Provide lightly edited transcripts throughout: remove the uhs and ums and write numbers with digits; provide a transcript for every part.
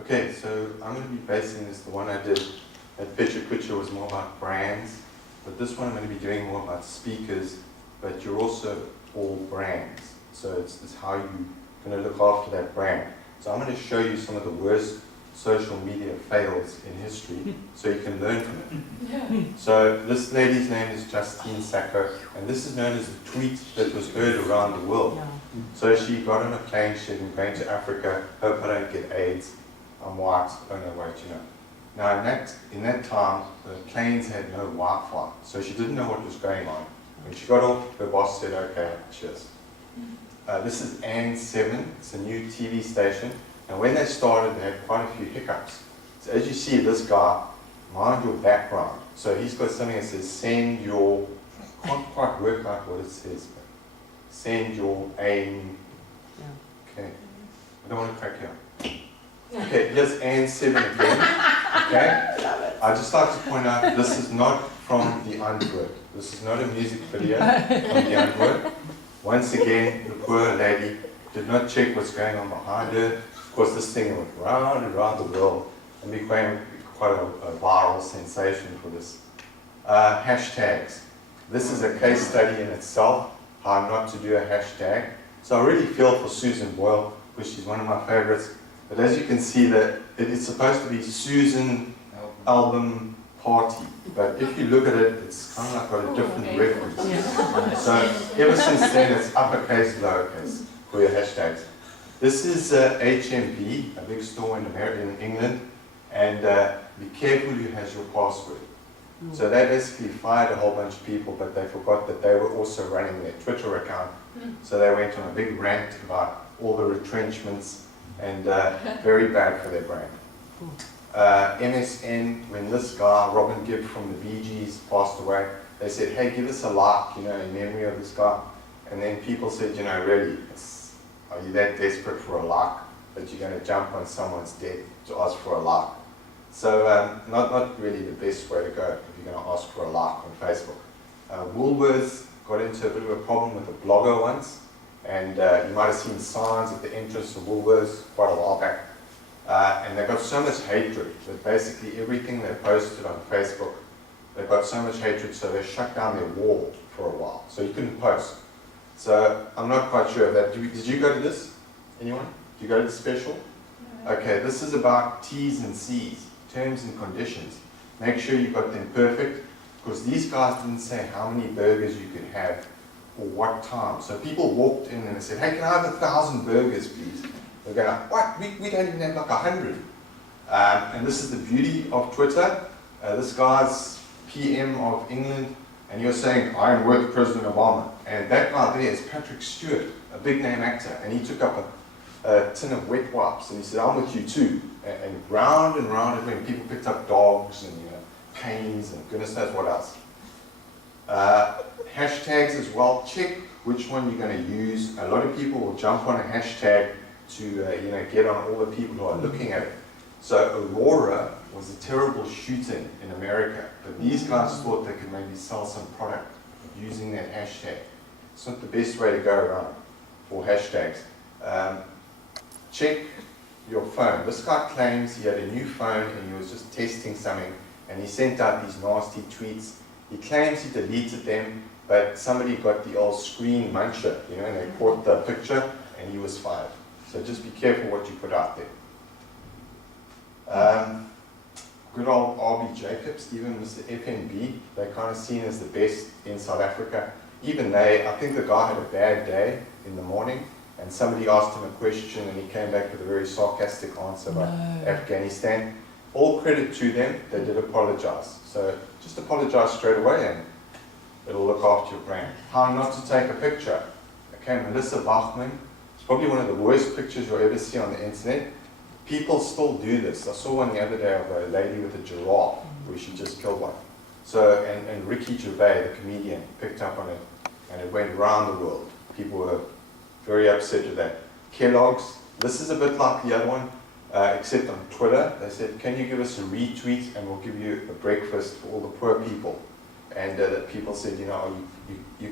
Okay, so I'm going to be basing this, the one I did at Picture Picture was more about brands, but this one I'm going to be doing more about speakers, but you're also all brands. So it's how you're going to look after that brand. So I'm going to show you some of the worst social media fails in history so you can learn from it. Yeah. So this lady's name is Justine Sacco, and this is known as a tweet that was heard around the world. Yeah. So she got on a plane, she said, I'm going to Africa, hope I don't get AIDS, I'm white, oh no, wait, you know. Now in that time, the planes had no Wi-Fi, so she didn't know what was going on. When she got off, her boss said, okay, cheers. This is AN7, it's a new TV station, and when they started, they had quite a few hiccups. So as you see, this guy, mind your background. So he's got something that says, send your, can't quite work out what it says, but send your aim. Okay, I don't want to crack you up. Okay, here's AN7 again. Okay, I'd just like to point out this is not from the Antwoord. This is not a music video from the Antwoord. Once again, the poor lady did not check what's going on behind her. Of course, this thing went round and round the world and became quite a viral sensation for this. Hashtags. This is a case study in itself, how not to do a hashtag. So I really feel for Susan Boyle, because she's one of my favorites. But as you can see, that it's supposed to be Susan album party. But if you look at it, it's kind of like got a different reference. Yeah. So ever since then, it's uppercase, lowercase for your hashtags. This is HMP, a big store in America, in England, and be careful who has your password. So they basically fired a whole bunch of people, but they forgot that they were also running their Twitter account. So they went on a big rant about all the retrenchments and very bad for their brand. MSN, when this guy, Robin Gibb from the Bee Gees, passed away, they said, hey, give us a like, you know, in memory of this guy. And then people said, you know, really, are you that desperate for a like that you're going to jump on someone's death to ask for a like? So not really the best way to go if you're going to ask for a like on Facebook. Woolworths got into a bit of a problem with a blogger once, and you might have seen signs at the entrance of Woolworths quite a while back. And they got so much hatred that basically everything they posted on Facebook, they got so much hatred, so they shut down their wall for a while. So you couldn't post. So I'm not quite sure of that. Did you go to this? Anyone? Did you go to the special? No. Okay, this is about T's and C's, terms and conditions. Make sure you got them perfect, because these guys didn't say how many burgers you could have or what time. So people walked in and they said, hey, can I have 1,000 burgers, please? They're going, what? We don't even have like 100. And this is the beauty of Twitter. This guy's PM of England, and you're saying, I am with President Obama. And that guy there is Patrick Stewart, a big name actor, and he took up a tin of wet wipes, and he said, I'm with you too. And round it went. People picked up dogs and canes and goodness knows what else. Hashtags as well. Check which one you're going to use. A lot of people will jump on a hashtag to get on all the people who are looking at it. So Aurora was a terrible shooting in America, but these guys thought they could maybe sell some product using that hashtag. It's not the best way to go around for hashtags. Check your phone. This guy claims he had a new phone and he was just testing something, and he sent out these nasty tweets. He claims he deleted them, but somebody got the old screen muncher, and they caught the picture and he was fired. So just be careful what you put out there. Good old RB Jacobs, even Mr. FNB, they're kind of seen as the best in South Africa. Even they, I think the guy had a bad day in the morning, and somebody asked him a question and he came back with a very sarcastic answer about Afghanistan. All credit to them, they did apologize. So just apologize straight away and it'll look after your brand. How not to take a picture. Okay, Melissa Bachman, it's probably one of the worst pictures you'll ever see on the internet. People still do this. I saw one the other day of a lady with a giraffe where she just killed one. So, and Ricky Gervais, the comedian, picked up on it and it went around the world. People were very upset with that. Kellogg's, this is a bit like the other one, except on Twitter. They said, can you give us a retweet and we'll give you a breakfast for all the poor people. And people said, you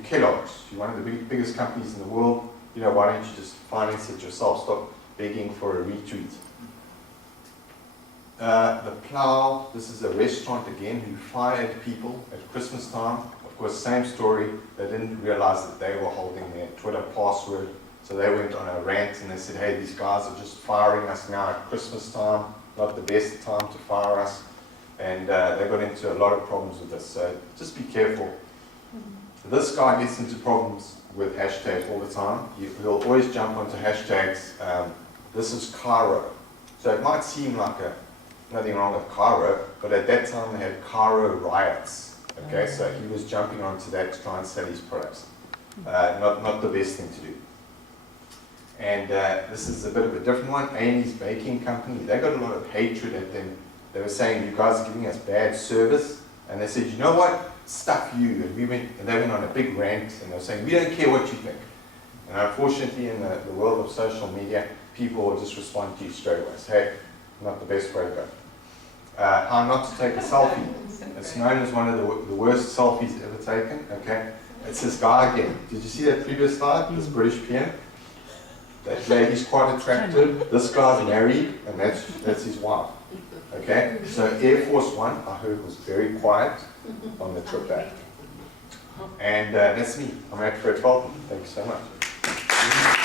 Kellogg's, you're one of the biggest companies in the world, why don't you just finance it yourself? Stop begging for a retweet. The Plough, this is a restaurant again who fired people at Christmas time. Of course, same story. They didn't realize that they were holding their Twitter password. So they went on a rant and they said, hey, these guys are just firing us now at Christmas time. Not the best time to fire us. And they got into a lot of problems with this. So just be careful. This guy gets into problems with hashtags all the time. He'll always jump onto hashtags. This is Cairo. So it might seem like nothing wrong with Cairo, but at that time they had Cairo riots. Okay, so he was jumping onto that to try and sell his products. Not the best thing to do. And this is a bit of a different one. Amy's Baking Company. They got a lot of hatred at them. They were saying, you guys are giving us bad service. And they said, you know what? Stuff you. And they went on a big rant and they were saying, we don't care what you think. And unfortunately, in the world of social media, people will just respond to you straight away. Say, hey, not the best way to go. How not to take a selfie. It's known as one of the worst selfies ever taken. Okay, it's this guy again. Did you see that previous slide? This British peer. That lady's quite attractive. This guy's married, and that's his wife. Okay, so Air Force One, I heard, was very quiet on the trip back. And that's me. I'm at Felton. Thank you so much.